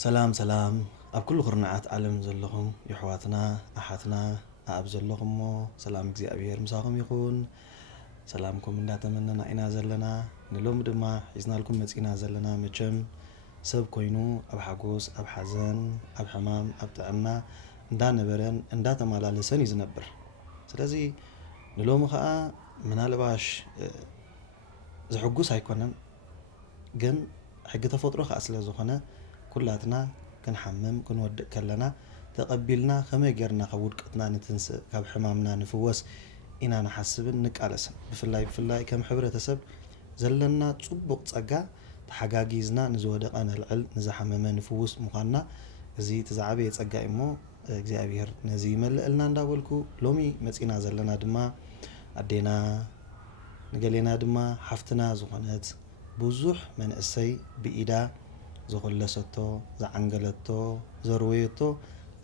سلام سلام أب كل خرنعات عالم زلهم يحواتنا أحاتنا أب زلهم سلام جزي أبير مساهم يكون سلامكم من داتا مننا إنا زلنا نلوم دما إذن لكم متسينا زلنا مجم سب كوينو أب حقوس أب حزن أب حمام أب تعنا ندا نبرن ندا تمالا لسان يزنبر سلازي نلوم خاء منالباش زحقوس هيكونن جن حق تفطرو خاص لزخنا كلاتنا كنحمم كنودق كلنا تقبلنا خما يجرنا خودقتنا نتنس كاب حمامنا نفوس إنا نحسب نقالسن بفلاي كم حبرتسب زلنا صبق صقا تحقاقيزنا نزودقنا العل نزحمم نفوس مخنا زي تزعبي صقا امو እግዚአብሔር ነዚህ መልእልና እንዳወልኩ ሎሚ መጽና ዘለና ድማ አዴና ንገሌና ድማ ሓፍትና ዝኾነት ብዙሕ መንእሰይ ብኢዳ ዘኸለሰቶ ዘዓንገለቶ ዘርወየቶ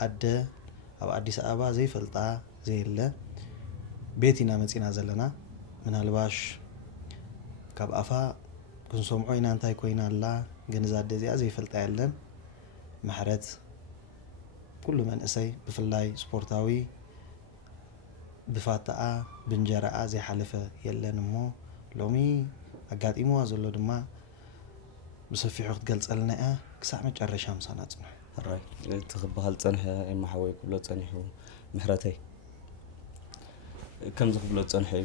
አደ ኣብ አዲስ አበባ ዘይፈልጣ ዘይለ ቤቲና መጽና ዘለና ምናልባሽ ካብ አፋ ክንሰምዖ ኢና እንታይ ኮይናላ ገንዛደ እዚኣ ዘይፈልጣ ያለን ምሕረት كل من أسي بفلاي سبورتاوي بفاتقة بنجرقة زي حلفة يلن مو لومي أقاد إمو أزولو دما بصفي حوخت قلت ألنا كساع مجرى شامسا ناتنا الرأي تخبها لتنحي إما حوي كله تنحي محرتي كم زخبلو تنحي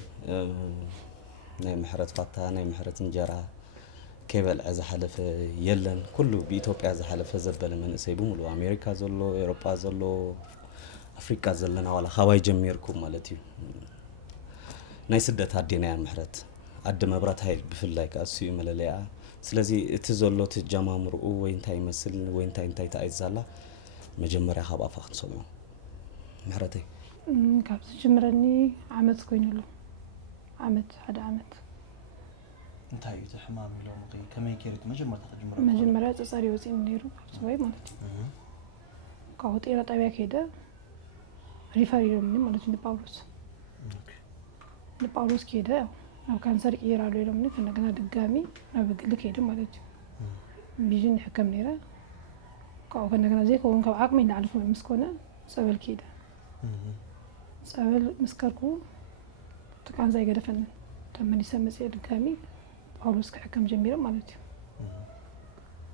ناي محرت فاتقة ناي محرت نجرقة كيبل عز حلف يلن كله بإثيوبيا عز حلف زبل من سيبهم لو أمريكا زلوا أوروبا زلوا أفريقيا زلنا ولا خواي جميركم مالتي نايس الدت هدينا يا محرت عد مبرات هاي بفلاي كأسيو ملليا سلزي تزلوا تجمع مرؤو وين تاي مسل وين تاي تعزلا مجمر يا خبا فخن صوم محرتي كابس جمرني عمت كوينلو عمت هذا عمت انتهي تحمام لو مقي كما يكيرت مجمرة تصاري وزين نيرو سوي مالتي كهوت إيرا طبيعة كده ريفاري مني مالتي نباولوس نباولوس كده أو كانسر إيرا لو مني كنا كنا دقامي أنا بقول كده مالتي بيجين حكم نيرا كنا كنا زي كون كوا عقمي نعرفه مسكونة سبل كده سبل مسكركو تكان زي كده فنن تمني سمسي دقامي باولوس كحكم جميل مالتي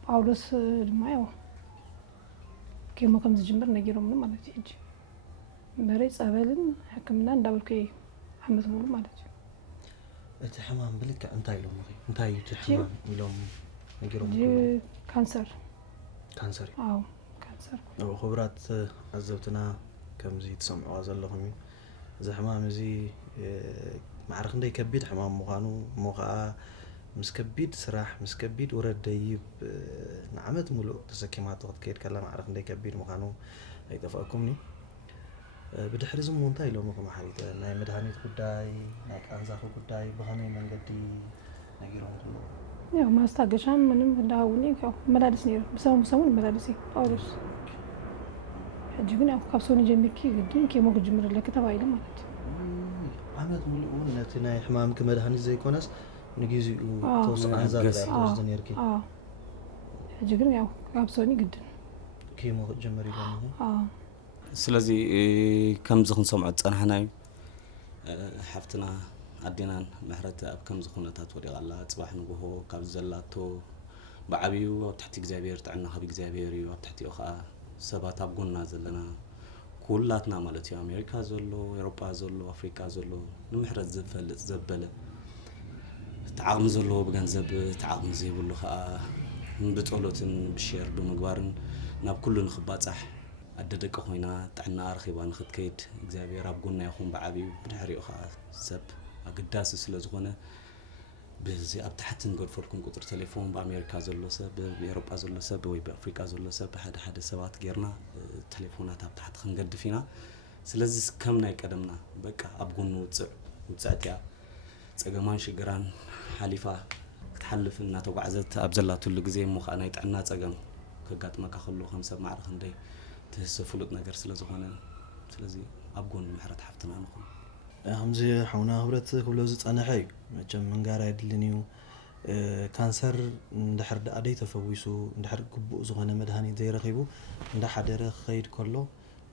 باولوس ما يو كيما كم زجمر نجيرو من مالتي إنج بريس أبلن حكمنا ندور كي حمد مول مالتي التحمام بلك انتاي لو مغي انتاي تحمام لو نجيرو جي كانسر كانسر كانسر او خبرات عزوتنا كم زي تسمعوا زلهم زحمام زي معرخ ندي كبيد حمام مخانو موخا مسكبيد سراح مسكبيد ورد ديب نعمت ملؤ تسكيمات وقت كيد كلام معرخ ندي كبيد مخانو اي تفاكمني بدحر زمو انتاي لو مخو محايته ناي مدهانيت قداي ناي كانزاخو قداي بهاني منقدي نايرون كله يا ما استاقشان منم داوني كاو ملابس نير بسمون ملابسي باولوس حجبنا كابسوني جنبكي قدين كيما كجمر لك تبايله مالتي عمد ملؤون نتنا حمام كمدهاني زي كونس نجيزي توصل عزاب توصل نيركي حجقنا ياو كابسوني قدن كيمو جمري لانه سلازي كم زخن سمعت صنحنا حفتنا عدينا محرت اب كم زخنتات ودي الله صباح نغو كاب زلاتو بعبيو تحت እግዚአብሔር تعنا خب እግዚአብሔር يو تحت يوخا سبات ابغنا زلنا كلاتنا مالتي امريكا زلو اوروبا زلو افريقيا زلو نمحرت زفلت زبله تعاون زلو بغنزب تعاون زي بلو خا بطولتن بشير بمغبارن ناب كل نخباصح اددق خوينا طعنا ارخيبا نختكيد እግዚአብሔር አብጎና ይኹን በዓቢው ብድሕሪኡ خا ሰብ አግዳስ ስለዝኾነ በዚ ኣብ ታሕትን ጎድፈልኩም ቁጥር ቴሌፎን በአሜሪካ ዘሎ ሰብ በአውሮፓ ዘሎ ሰብ ወይ በአፍሪካ ዘሎ ሰብ ሓደ ሰባት ጌርና ቴሌፎናት ኣብ ታሕት ክንገድፊና ስለዚ ከም ናይ ቀደምና በቃ ኣብጎኑ ውፅዕትያ ፀገማን ሽግራን ሓሊፋ ክትሓልፍ እናተጓዓዘት ኣብ ዘላትሉ ግዜ ሞ ከዓ ናይ ጥዕና ፀገም ከጋጥመካ ከሎ ከም ሰብ ማዕረኽ እንደ ተስፍሉጥ ነገር ስለዝኾነ ስለዚ ኣብጎኑ ምሕረት ሓፍትና ንኹን همزي حونا هبرت كله زت أنا حي مجمع من قارئ دلنيو ካንሰር እንድሕር ደኣደይ ተፈዊሱ እንድሕር ግቡእ ዝኾነ መድሃኒት ዘይረኺቡ እንዳሓደረ ክኸይድ ከሎ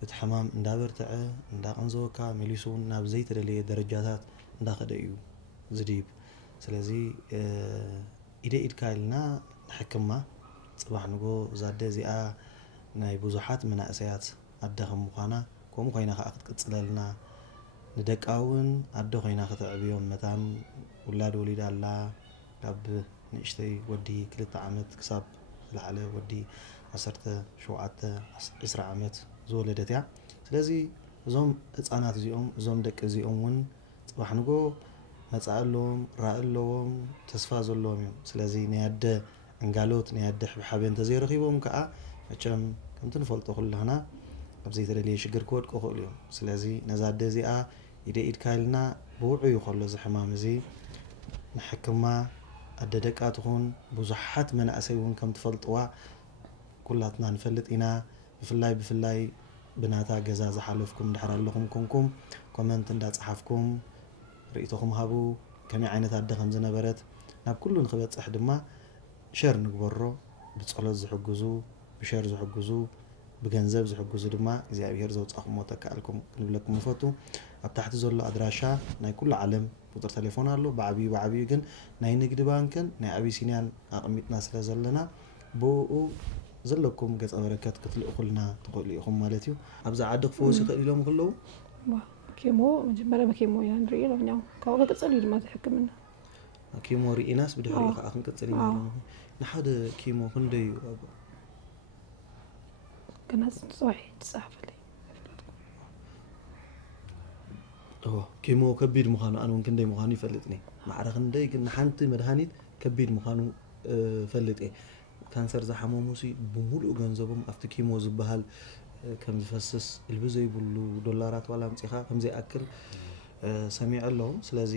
እቲ ሕማም እንዳበርትዐ እንዳቐንዘወካ መሊሱ እውን ናብ ዘይተደለየ ደረጃታት እንዳኸደ እዩ ዝድይብ ስለዚ ኢደ ኢድካ ኢልና ንሕክምና ፅባሕ ንጎ ዛደ እዚኣ ናይ ብዙሓት መናእሰያት ኣደ ከም ምዃና ከምኡ ኮይና ከዓ ክትቅፅለልና ንደቃ እውን ኣደ ኮይና ከተዕብዮም መታን ውላድ ወሊዳ ኣላ ካብ ንእሽተይ ወዲ 2 ዓመት ክሳብ ዝለዓለ ወዲ 17 20 ዓመት ዝወለደት እያ ስለዚ እዞም ህፃናት እዚኦም እዞም ደቂ እዚኦም እውን ፅባሕ ንጎ መፃእ ኣለዎም ራእ ኣለዎም ተስፋ ዘለዎም እዮም ስለዚ ናይ ኣደ እንጋሎት ናይ ኣደ ሕብሓብን እንተዘይረኺቦም ከዓ መቸም ከምቲ ንፈልጦ ኩላህና ኣብ ዘይተደለየ ሽግር ክወድቁ ይኽእሉ እዮም ስለዚ ነዛ ኣደ እዚኣ ኢደ ኢድካ ኢልና ብውዑይ ከሎ እዚ ሕማም እዚ ንሕክምና ኣደ ደቃ ትኹን ብዙሓት መናእሰይ እውን ከም ትፈልጥዋ ኩላትና ንፈልጥ ኢና ብፍላይ ብናታ ገዛ ዝሓለፍኩም ድሕር ኣለኹም ኮንኩም ኮመንት እንዳፅሓፍኩም ርእይቶኹም ሃቡ ከመይ ዓይነት ኣደ ከም ዝነበረት ናብ ኩሉ ንክበፅሕ ድማ ሸር ንግበሮ ብፀሎት ዝሕግዙ ብሸር ዝሕግዙ ብገንዘብ ዝሕግዙ ድማ እግዚኣብሔር ዘውፃኹሞ ተካኣልኩም ክንብለኩም ንፈቱ ኣብ ታሕቲ ዘሎ ኣድራሻ ናይ ኩሉ ዓለም ቁጥር ቴሌፎን ኣሎ ብዓብዩ ግን ናይ ንግዲ ባንክን ናይ ኣቢሲንያን ኣቕሚጥና ስለ ዘለና ብኡ ዘለኩም ገፀ በረከት ክትልእኹልና ትኽእሉ ኢኹም ማለት እዩ ኣብዛ ዓዲ ክፈወስ ይኽእል ኢሎም ክለዉ ኬሞ መጀመርያ በኬሞ ኢና ንሪኢ ኢሎም እኛው ካብኡ ከቅፅል እዩ ድማ ዝሕክምና ኬሞ ርኢናስ ብድሕሪኡ ከዓ ክንቅፅል ኢና ንሓደ ኬሞ ክንደይ እዩ ገና ፅባሕ ትፃሓፈለይ ኬሞ ከቢድ ምዃኑ ኣነ እውን ክንደይ ምዃኑ ይፈልጥኒ ማዕረ ክንደይ ግን ንሓንቲ መድሃኒት ከቢድ ምዃኑ ፈልጥ እየ ካንሰር ዝሓመሙሲ ብሙሉእ ገንዘቦም ኣብቲ ኬሞ ዝበሃል ከም ዝፈስስ ኢልቢ ዘይብሉ ዶላራት ዋላ ምፂኻ ከምዘይኣክል ሰሚዕ ኣለኹ ስለዚ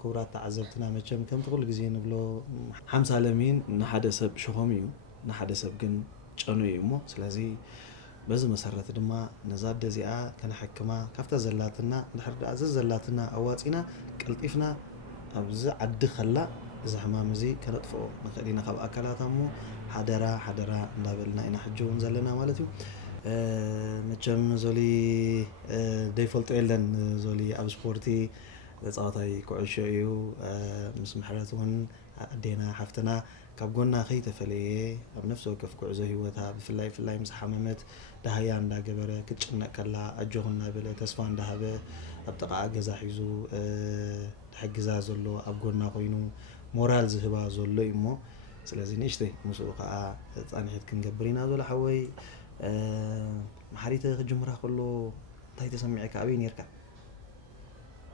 ክቡራት ተዓዘብትና መቸም ከምቲ ኩሉ ግዜ ንብሎ 50 ለሚን ንሓደ ሰብ ሽኾም እዩ ንሓደ ሰብ ግን ጨኑ እዩ እሞ ስለዚ በዚ መሰረት ድማ ነዛ ኣደ እዚኣ ከነሕክማ ካብታ ዘላትና እንድሕር ደኣ ዘላትና ኣዋፂና ቀልጢፍና ኣብዚ ዓዲ ከላ እዚ ሕማም እዚ ከነጥፍኦ ንኽእል ኢና ካብ ኣካላታ እሞ ሓደራ እንዳበልና ኢና ሕጂ እውን ዘለና ማለት እዩ መቸም ዞሊ ደይፈልጦ የለን ዞሊ ኣብ ስፖርቲ ተፃዋታይ ኩዕሾ እዩ ምስ ምሕረት እውን ኣዴና ሓፍትና ካብ ጎና ከይተፈለየ ኣብ ነፍሲ ወከፍ ጉዕዞ ሂወታ ብፍላይ ምስ ሓመመት ዳህያ እንዳገበረ ክትጭነቅ ከላ ኣጆኹ እናበለ ተስፋ እንዳሃበ ኣብ ጥቓ ገዛ ሒዙ ድሕግዛ ዘሎ ኣብ ጎና ኮይኑ ሞራል ዝህባ ዘሎ እዩ እሞ ስለዚ ንእሽተይ ምስኡ ከዓ ፃኒሒት ክንገብር ኢና ዘሎ ሓወይ ማሕሪተ ክጅምራ ከሎ እንታይ ተሰሚዐካ ኣበይ ነርካ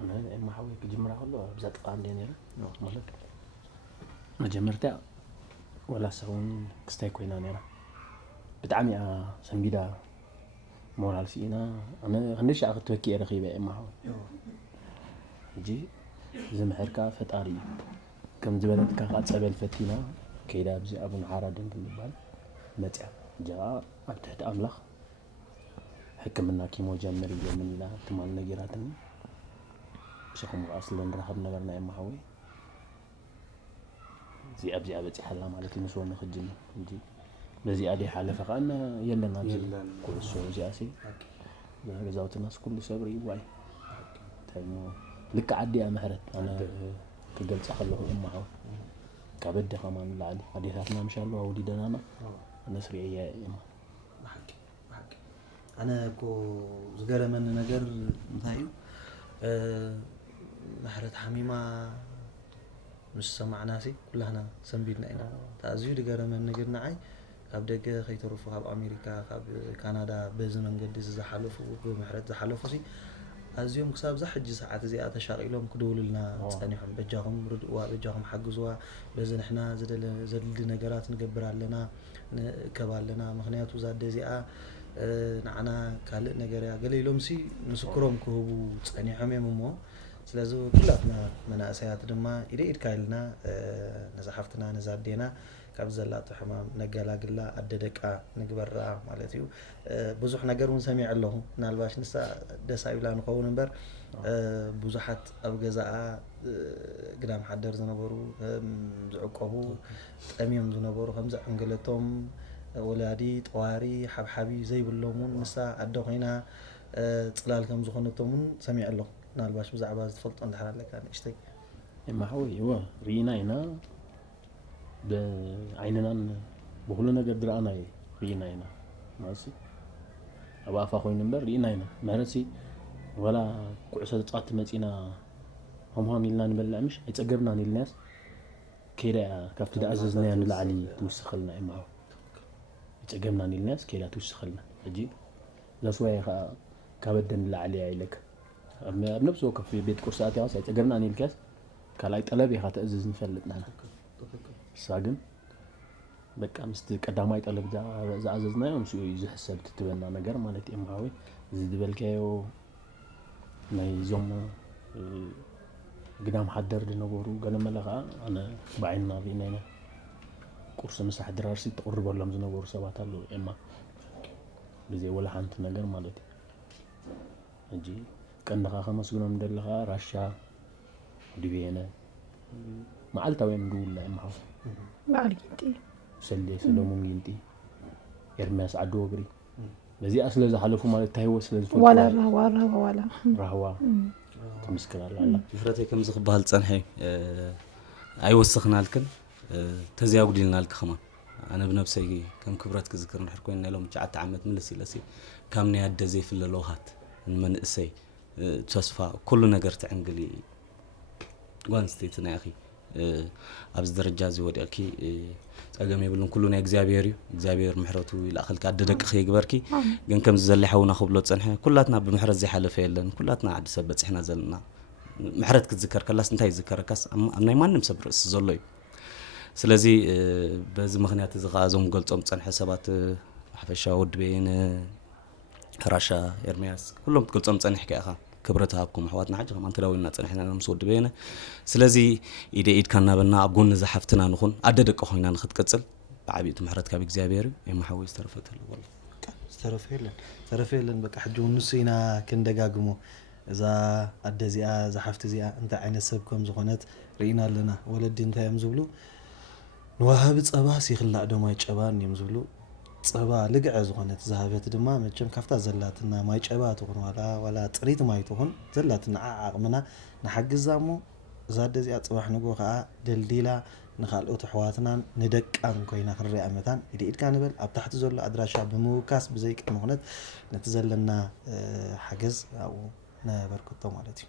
أنا ما حاولت أجمع كله بزات قاندين يلا مالك ما جمرتها ولا سوون كستيكوينا نيرا بتعمي سنبيدا مورال سينا أنا خندش أخذ توكي رخيبة ما حاول جي زم حركة فتاري كم زبالت كقات سبل فتينا كيدا بزي أبو عرادين بالبال متى جاء أبتحت أملخ حكمنا كيمو جمري من لا تمال نجيراتني شخم أصلاً رهب نجارنا إما حوي زي أبزي أبتي حلا مالك المسؤول نخدمه نجي بزي أدي حالة فقالنا يلا نازل كل السوق زي أسي جزاوت الناس كل صبر يبوي تمام لك عدي أمهرت أنا تقلت أخليه إما حوي كبد كمان العادي حديثاتنا إن شاء الله ودي دنانا نسري يا إما بحكي أنا كو زجر من نجار مثايو محرت حميمة مش سمعنا سي كلنا سنبيدنا إنا تأزيو دقارة من نجرنا عاي قاب دقا خيترفو قاب أمريكا قاب كندا بزمن قدس زحلفو بمحرت زحلفو سي أزيوم كساب زحج ساعات زي أتشاقي لهم كدول لنا تسأنيهم بجاهم ردوا بجاهم حقزوا بزن إحنا زد نجارات نقبر لنا كبار لنا مخنياتو زاد زي نعنا كالق نجاري قليلهم سي نسكرهم كهبو تسأنيهم يممو ስለዚህ ኩላትና መናእሰያት ድማ ኢደ ኢድካ ኢልና ነዛ ሓፍትና ነዛ ኣዴና ካብ ዘላቶ ሕማም ነገላግላ ኣደደቃ ንግበራ ማለት እዩ ብዙሕ ነገር እውን ሰሚዕ ኣለኹ ናልባሽ ንሳ ደስ ኣይብላ ንኸውን እምበር ብዙሓት ኣብ ገዛኣ ግዳም ሓደር ዝነበሩ ዝዕቀቡ ጠምዮም ዝነበሩ ከምዚ ዕንገለቶም ወላዲ ጠዋሪ ሓብሓቢ ዘይብሎምን ንሳ ኣደ ኮይና ፅላል ከም ዝኾነቶም ሰሚዕ ኣለኹ ናልባሽ ብዛዕባ ዝፈልጦ እንድሕር ኣለካ ንእሽተይ ማሕወይ እወ ርኢና ኢና ብዓይንናን ብኩሉ ነገር ድረኣና ርኢና ኢና ማለት ኣብ ኣፋ ኮይኑ እምበር ርኢና ኢና ማለት ወላ ኩዕሶ ተፃወቲ መፂና ከምሃም ኢልና ንበልዕ ምሽ ኣይፀገብናን ኢልናስ ከይዳ ካብቲ ዝኣዘዝናዮ ንላዕሊ ትውስኸልና እያ ማሕወይ ይፀገብናን ኢልናስ ከይዳ ትውስኸልና ሕጂ ዘስዋየ ከዓ ካብ ኣደ ንላዕሊ እያ ኢለካ ኣብ ነብሲ ወከፍ ቤት ቁርሲ ኣትያስ ኣይፀገብናን ኢልካስ ካልኣይ ጠለብ ኢኻ ተእዝዝ ንፈልጥ ንሕና እሳ ግን በቃ ምስቲ ቀዳማይ ጠለብ ዝኣዘዝናዮ ምስኡ እዩ ዝሕሰብ ትትበና ነገር ማለት እዩ ማሕወይ እዚ ዝበልካዮ ናይ ዞም ግዳም ሓደር ዝነበሩ ገለ መለ ከዓ ኣነ ብዓይንና ርኢና ኢና ቁርሲ ምሳሕ ድራርሲ ተቕርበሎም ዝነበሩ ሰባት ኣለዉ ኤማ ብዘይ ወላ ሓንቲ ነገር ማለት እዩ ሕጂ ቀንድኻ ከመስግኖም ደለኻ ራሻ ድቤነ መዓልታውያን ንድውላ እየ ማሕወይ በዓል ጊንቲ ሰሎሞን ጊንቲ ኤርምያስ ዓዲ ወግሪ በዚኣ ስለ ዝሓለፉ ማለት ታይወ ስለ ዝፈልጡ ዋላ ዋላ ራህዋ ትምስክር ኣላ ድፍረተይ ከምዚ ክበሃል ፀንሐ ኣይወስኽናልክን ተዝያጉዲልናልክ ኸማን ኣነ ብነብሰይ ከም ክብረት ክዝክር ንድሕር ኮይኑ ናይ ሎሚ 9 ዓመት ምልስ ኢለሲ ካብ ናይ ኣደ ዘይፍለ ለውሃት ንመንእሰይ ተስፋ ኩሉ ነገር ትዕንግሊ ጓንስተይቲ ናይ ኣኺ ኣብዚ ደረጃ እዚ ወዲቕኪ ፀገም የብሉን ኩሉ ናይ እግዚኣብሔር እዩ እግዚኣብሔር ምሕረቱ ይላእኸልካ ኣደደቅኺ ይግበርኪ ግን ከምዚ ዘሊሓውና ክብሎ ፀንሐ ኩላትና ብምሕረት ዘይሓለፈ የለን ኩላትና ዓዲ ሰብ በፂሕና ዘለና ምሕረት ክትዝከር ከላስ እንታይ ዝዝከረካስ ኣብ ናይ ማንም ሰብ ርእሲ ዘሎ እዩ ስለዚ በዚ ምክንያት እዚ ከዓ እዞም ገልፆም ፀንሐ ሰባት ሓፈሻ ወድቤን ራሻ ኤርምያስ ኩሎም ትገልፆም ፀኒሕካ ኢኻ ክብረት ሃብኩም ኣሕዋትና ሓጂ ከማን ተዳዊልና ፀኒሕና ምስ ወድቤነ ስለዚ ኢደ ኢድካ እናበልና ኣብ ጎኒ ዝሓፍትና ንኹን ኣደደቀ ኮይና ንክትቅፅል ብዓብዪቱ ምሕረት ካብ እግዚኣብሔር እዩ የማሓወይ ዝተረፈት ኣሎ ወላ ዝተረፈ የለን በቃ ሕጂ እውን ንሱ ኢና ክንደጋግሞ እዛ ኣደ እዚኣ እዛ ሓፍቲ እዚኣ እንታይ ዓይነት ሰብ ከም ዝኾነት ርኢና ኣለና ወለዲ እንታይ እዮም ዝብሉ ንዋሃቢ ፀባ ሲክላእ ዶ ማይ ጨባን እዮም ዝብሉ ፀባ ልግዐ ዝኾነት ዝሃበት ድማ መቸም ካፍታ ዘላትና ማይ ጨባ ትኹን ዋላ ጥሪት ማይ ትኹን ዘላትና ዓቕምና ንሓግዛ እሞ እዛ ኣደ እዚኣ ፅባሕ ንጎ ከዓ ደልዲላ ንካልኦት ኣሕዋትናን ንደቃን ኮይና ክንሪኣ መታን ኢደ ኢድካ ንበል ኣብ ታሕቲ ዘሎ ኣድራሻ ብምውካስ ብዘይ ቅድሚ ኩነት ነቲ ዘለና ሓገዝ ኣብኡ ነበርክቶ ማለት እዩ